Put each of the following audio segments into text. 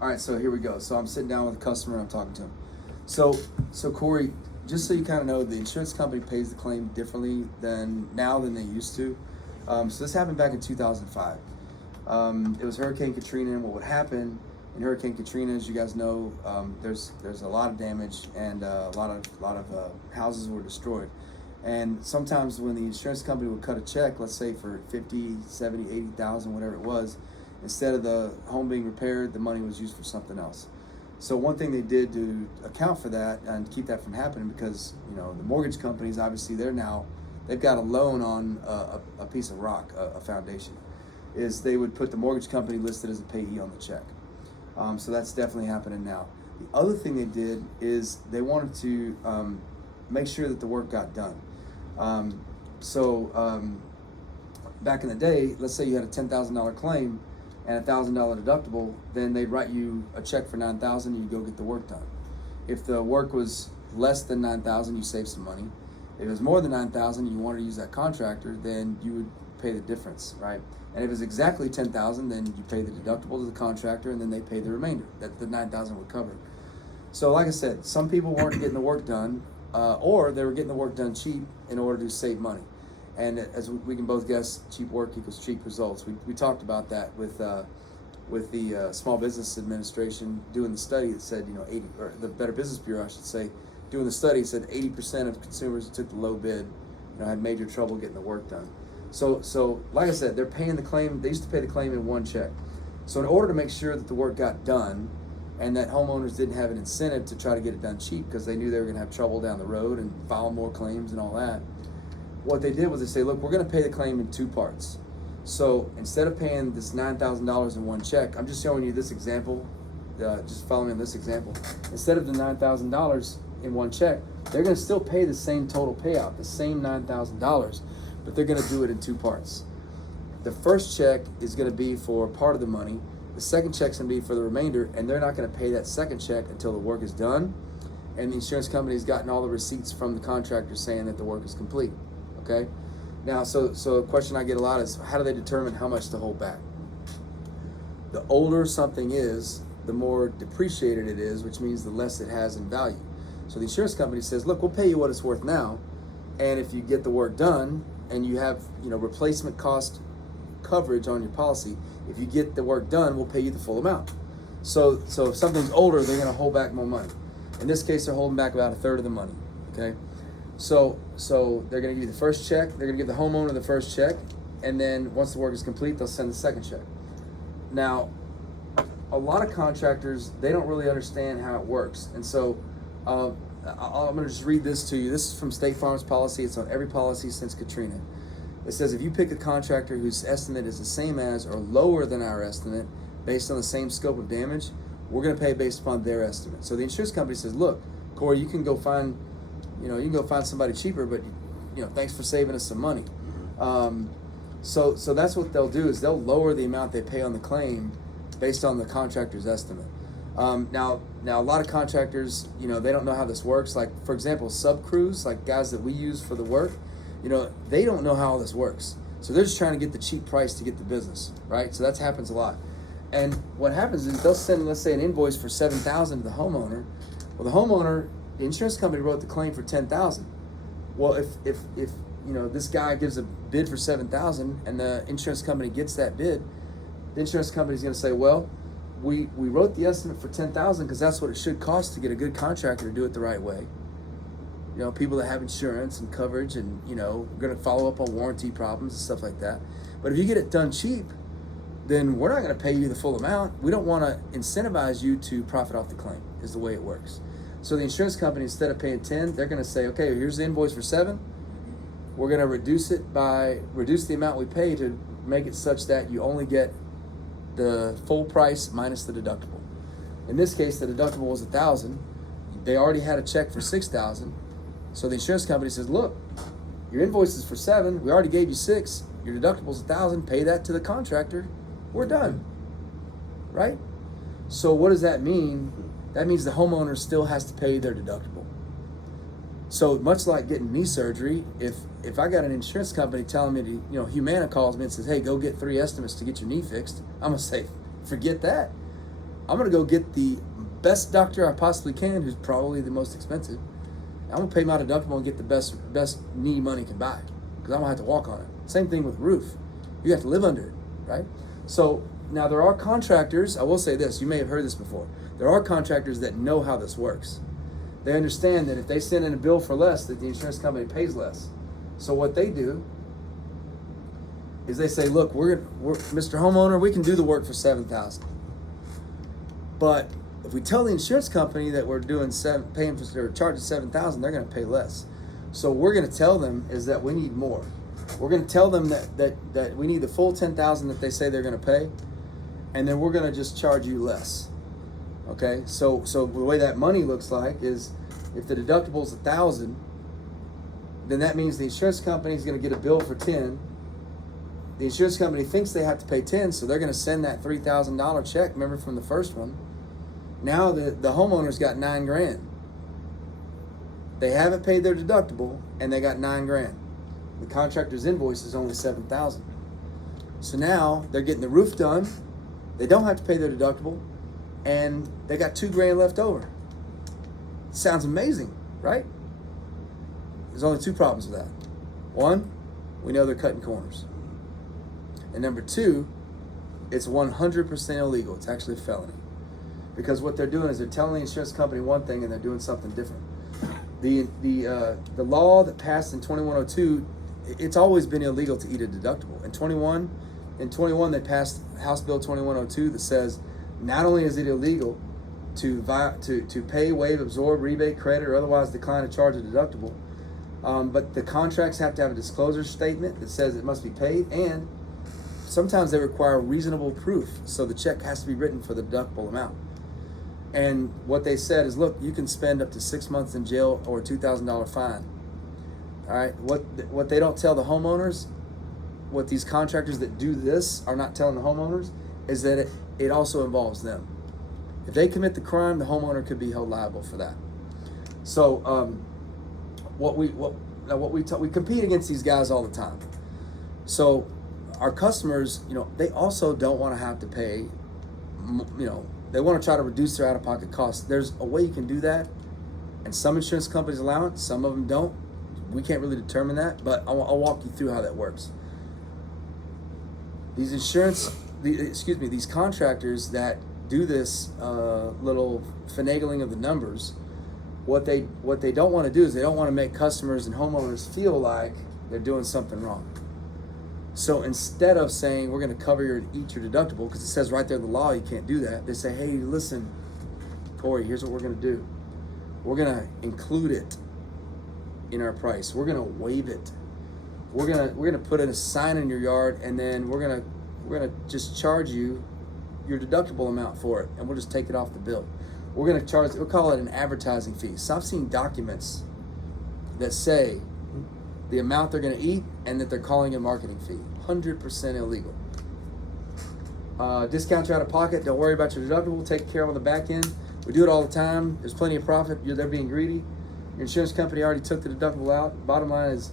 All right, so here we go. So I'm sitting down with a customer and I'm talking to him. So Corey, just so you kind of know, the insurance company pays the claim differently than they used to. So this happened back in 2005. It was Hurricane Katrina, and what would happen in Hurricane Katrina, as you guys know, there's a lot of damage, and a lot of houses were destroyed. And sometimes when the insurance company would cut a check, let's say for 50, 70, 80,000, whatever it was, instead of the home being repaired, the money was used for something else. So one thing they did to account for that and keep that from happening, because the mortgage companies, obviously they've got a loan on a piece of rock, a foundation, is they would put the mortgage company listed as a payee on the check. So that's definitely happening now. The other thing they did is they wanted to make sure that the work got done. Back in the day, let's say you had a $10,000 claim and a $1,000 deductible, then they'd write you a check for $9,000 and you go get the work done. If the work was less than $9,000, you save some money. If it was more than $9,000 and you wanted to use that contractor, then you would pay the difference, right? And if it was exactly $10,000, then you pay the deductible to the contractor, and then they pay the remainder that the $9,000 would cover. So like I said, some people weren't getting the work done, or they were getting the work done cheap in order to save money. And as we can both guess, cheap work equals cheap results. We talked about that with the Small Business Administration doing the study that said, 80, or the Better Business Bureau, I should say, doing the study said 80% of consumers who took the low bid, had major trouble getting the work done. So like I said, they're paying the claim. They used to pay the claim in one check. So in order to make sure that the work got done, and that homeowners didn't have an incentive to try to get it done cheap because they knew they were going to have trouble down the road and file more claims and all that, what they did was they say, look, we're going to pay the claim in two parts. So instead of paying this $9,000 in one check, I'm just showing you this example, just follow me on this example. Instead of the $9,000 in one check, they're going to still pay the same total payout, the same $9,000, but they're going to do it in two parts. The first check is going to be for part of the money. The second check's going to be for the remainder, and they're not going to pay that second check until the work is done and the insurance company's gotten all the receipts from the contractor saying that the work is complete. Okay? Now, so a question I get a lot is, how do they determine how much to hold back? The older something is, the more depreciated it is, which means the less it has in value. So the insurance company says, look, we'll pay you what it's worth now, and if you get the work done and you have replacement cost coverage on your policy, if you get the work done, we'll pay you the full amount. So if something's older, they're going to hold back more money. In this case, they're holding back about a third of the money. Okay, so they're going to give you the first check. They're going to give the homeowner the first check, and then once the work is complete, they'll send the second check. Now, a lot of contractors, they don't really understand how it works, and so I'm going to just read this to you. This is from State Farm's policy. It's on every policy since Katrina. It says, if you pick a contractor whose estimate is the same as or lower than our estimate based on the same scope of damage, we're going to pay based upon their estimate. So the insurance company says, look, Corey, you can go find somebody cheaper, but thanks for saving us some money. So that's what they'll do, is they'll lower the amount they pay on the claim based on the contractor's estimate. Now a lot of contractors, they don't know how this works. Like, for example, sub crews, like guys that we use for the work, they don't know how all this works. So they're just trying to get the cheap price to get the business, right? So that happens a lot. And what happens is they'll send, let's say, an invoice for $7,000 to the homeowner. Well, the homeowner, the insurance company wrote the claim for $10,000. Well, if this guy gives a bid for $7,000 and the insurance company gets that bid, the insurance company is going to say, well, we wrote the estimate for $10,000 because that's what it should cost to get a good contractor to do it the right way. People that have insurance and coverage and, we're going to follow up on warranty problems and stuff like that. But if you get it done cheap, then we're not going to pay you the full amount. We don't want to incentivize you to profit off the claim, is the way it works. So the insurance company, instead of paying 10, they're going to say, okay, here's the invoice for 7. We're going to reduce the amount we pay to make it such that you only get the full price minus the deductible. In this case, the deductible was $1,000. They already had a check for $6,000. So the insurance company says, look, your invoice is for 7. We already gave you 6. Your deductible's $1,000. Pay that to the contractor. We're done, right? So what does that mean? That means the homeowner still has to pay their deductible. So much like getting knee surgery, if I got an insurance company telling me to, Humana calls me and says, hey, go get 3 estimates to get your knee fixed, I'm gonna say, forget that. I'm going to go get the best doctor I possibly can, who's probably the most expensive. I'm going to pay my deductible and get the best knee money can buy, because I'm going to have to walk on it. Same thing with roof. You have to live under it, right? So now there are contractors, I will say this, you may have heard this before. There are contractors that know how this works. They understand that if they send in a bill for less, that the insurance company pays less. So what they do is they say, look, we're Mr. Homeowner, we can do the work for $7,000. But if we tell the insurance company that we're doing charging $7,000, they're going to pay less. So we're going to tell them is that we need more. We're going to tell them that we need the full $10,000 that they say they're going to pay, and then we're going to just charge you less. Okay, so the way that money looks like is, if the deductible is $1,000, then that means the insurance company is going to get a bill for $10. The insurance company thinks they have to pay $10, so they're going to send that $3,000 check. Remember from the first one. Now the homeowner's got $9,000. They haven't paid their deductible, and they got $9,000. The contractor's invoice is only $7,000. So now they're getting the roof done. They don't have to pay their deductible, and they got $2,000 left over. Sounds amazing, right? There's only two problems with that. One, we know they're cutting corners. And number two, it's 100% illegal. It's actually a felony. Because what they're doing is they're telling the insurance company one thing and they're doing something different. The law that passed in 2102, it's always been illegal to eat a deductible. In 21 they passed House Bill 2102 that says not only is it illegal to pay, waive, absorb, rebate, credit, or otherwise decline to charge a deductible, but the contracts have to have a disclosure statement that says it must be paid, and sometimes they require reasonable proof, so the check has to be written for the deductible amount. And what they said is, look, you can spend up to 6 months in jail or a $2,000 fine. All right, what they don't tell the homeowners, what these contractors that do this are not telling the homeowners, is that it also involves them. If they commit the crime, the homeowner could be held liable for that. So we compete against these guys all the time. So our customers, they also don't want to have to pay, they want to try to reduce their out-of-pocket costs. There's a way you can do that, and some insurance companies allow it, some of them don't. We can't really determine that, but I'll walk you through how that works. These contractors that do this little finagling of the numbers, what they don't want to do is they don't want to make customers and homeowners feel like they're doing something wrong. So instead of saying we're going to cover eat your deductible, because it says right there in the law you can't do that, they say, hey, listen, Corey, here's what we're going to do. We're going to include it in our price. We're going to waive it. We're going to put in a sign in your yard, and then we're going to just charge you your deductible amount for it, and we'll just take it off the bill. We'll call it an advertising fee. So I've seen documents that say the amount they're going to eat and that they're calling a marketing fee. 100% illegal. Discount you out of pocket. Don't worry about your deductible. Take care of on the back end. We do it all the time. There's plenty of profit. They're being greedy. Your insurance company already took the deductible out. Bottom line is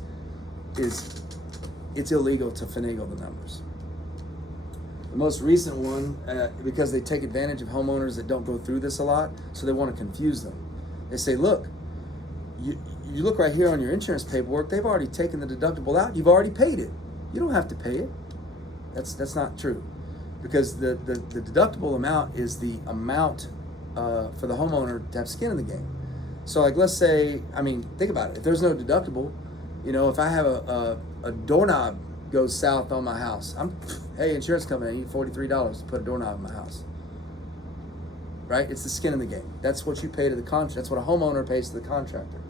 it's illegal to finagle the numbers. The most recent one, because they take advantage of homeowners that don't go through this a lot, so they want to confuse them. They say, look, you look right here on your insurance paperwork, they've already taken the deductible out. You've already paid it. You don't have to pay it. That's not true, because the deductible amount is the amount for the homeowner to have skin in the game. So like, let's say, think about it. If there's no deductible, if I have a doorknob goes south on my house, hey, insurance company, I need $43 to put a doorknob in my house. Right? It's the skin in the game. That's what you pay to the contractor. That's what a homeowner pays to the contractor.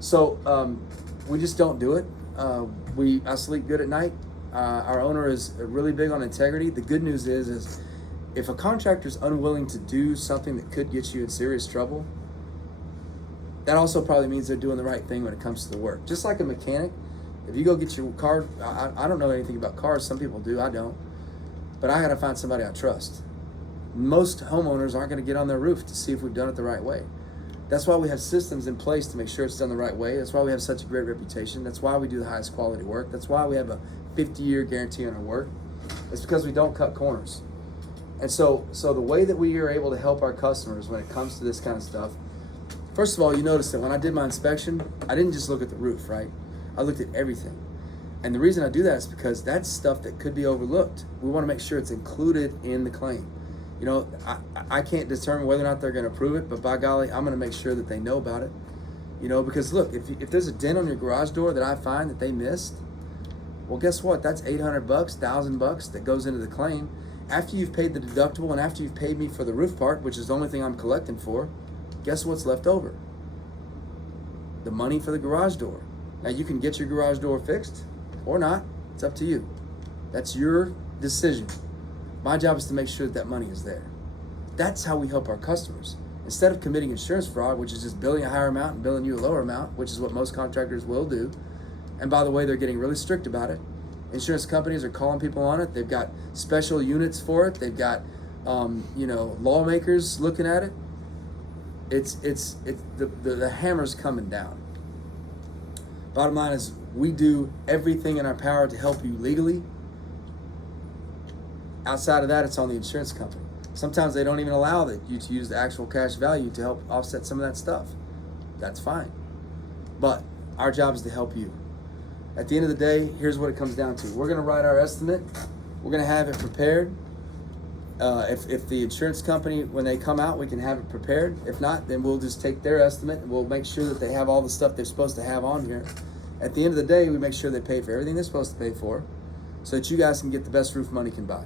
So we just don't do it. I sleep good at night. Our owner is really big on integrity. The good news is if a contractor is unwilling to do something that could get you in serious trouble, that also probably means they're doing the right thing when it comes to the work. Just like a mechanic, if you go get your car, I don't know anything about cars. Some people do, I don't. But I got to find somebody I trust. Most homeowners aren't going to get on their roof to see if we've done it the right way. That's why we have systems in place to make sure it's done the right way. That's why we have such a great reputation. That's why we do the highest quality work. That's why we have a 50-year guarantee on our work. It's because we don't cut corners. And so the way that we are able to help our customers when it comes to this kind of stuff, first of all, you notice that when I did my inspection, I didn't just look at the roof, right? I looked at everything. And the reason I do that is because that's stuff that could be overlooked. We want to make sure it's included in the claim. You know, I can't determine whether or not they're going to approve it, but by golly, I'm going to make sure that they know about it. You know, because look, if there's a dent on your garage door that I find that they missed, well, guess what? That's $800, $1,000 that goes into the claim. After you've paid the deductible and after you've paid me for the roof part, which is the only thing I'm collecting for, guess what's left over? The money for the garage door. Now, you can get your garage door fixed or not. It's up to you. That's your decision. My job is to make sure that money is there. That's how we help our customers. Instead of committing insurance fraud, which is just billing a higher amount and billing you a lower amount, which is what most contractors will do. And by the way, they're getting really strict about it. Insurance companies are calling people on it. They've got special units for it. They've got, lawmakers looking at it. The hammer's coming down. Bottom line is, we do everything in our power to help you legally. Outside of that, it's on the insurance company. Sometimes they don't even allow you to use the actual cash value to help offset some of that stuff. That's fine. But our job is to help you. At the end of the day, here's what it comes down to. We're going to write our estimate. We're going to have it prepared. If the insurance company, when they come out, we can have it prepared. If not, then we'll just take their estimate and we'll make sure that they have all the stuff they're supposed to have on here. At the end of the day, we make sure they pay for everything they're supposed to pay for so that you guys can get the best roof money can buy.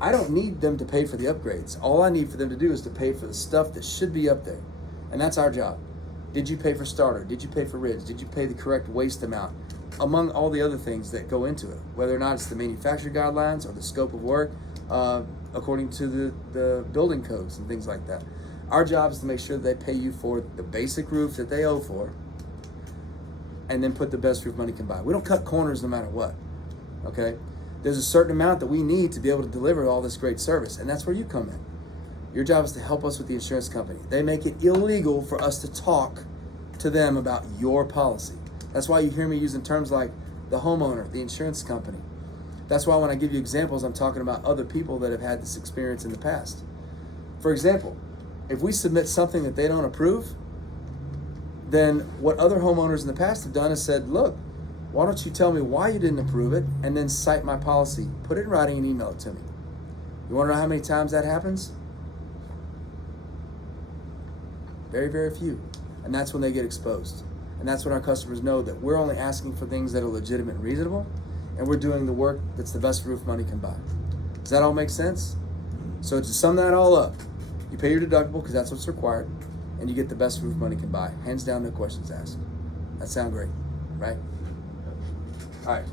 I don't need them to pay for the upgrades. All I need for them to do is to pay for the stuff that should be up there. And that's our job. Did you pay for starter? Did you pay for ridge? Did you pay the correct waste amount? Among all the other things that go into it, whether or not it's the manufacturer guidelines or the scope of work, according to the building codes and things like that. Our job is to make sure that they pay you for the basic roof that they owe for, and then put the best roof money can buy. We don't cut corners no matter what, okay? There's a certain amount that we need to be able to deliver all this great service, and that's where you come in. Your job is to help us with the insurance company. They make it illegal for us to talk to them about your policy. That's why you hear me using terms like the homeowner, the insurance company. That's why when I give you examples, I'm talking about other people that have had this experience in the past. For example, if we submit something that they don't approve, then what other homeowners in the past have done is said, look, why don't you tell me why you didn't approve it and then cite my policy. Put it in writing and email it to me. You want to know how many times that happens? Very, very few. And that's when they get exposed. And that's when our customers know that we're only asking for things that are legitimate and reasonable, and we're doing the work that's the best roof money can buy. Does that all make sense? So to sum that all up, you pay your deductible because that's what's required, and you get the best roof money can buy. Hands down, no questions asked. That sound great, right? All right.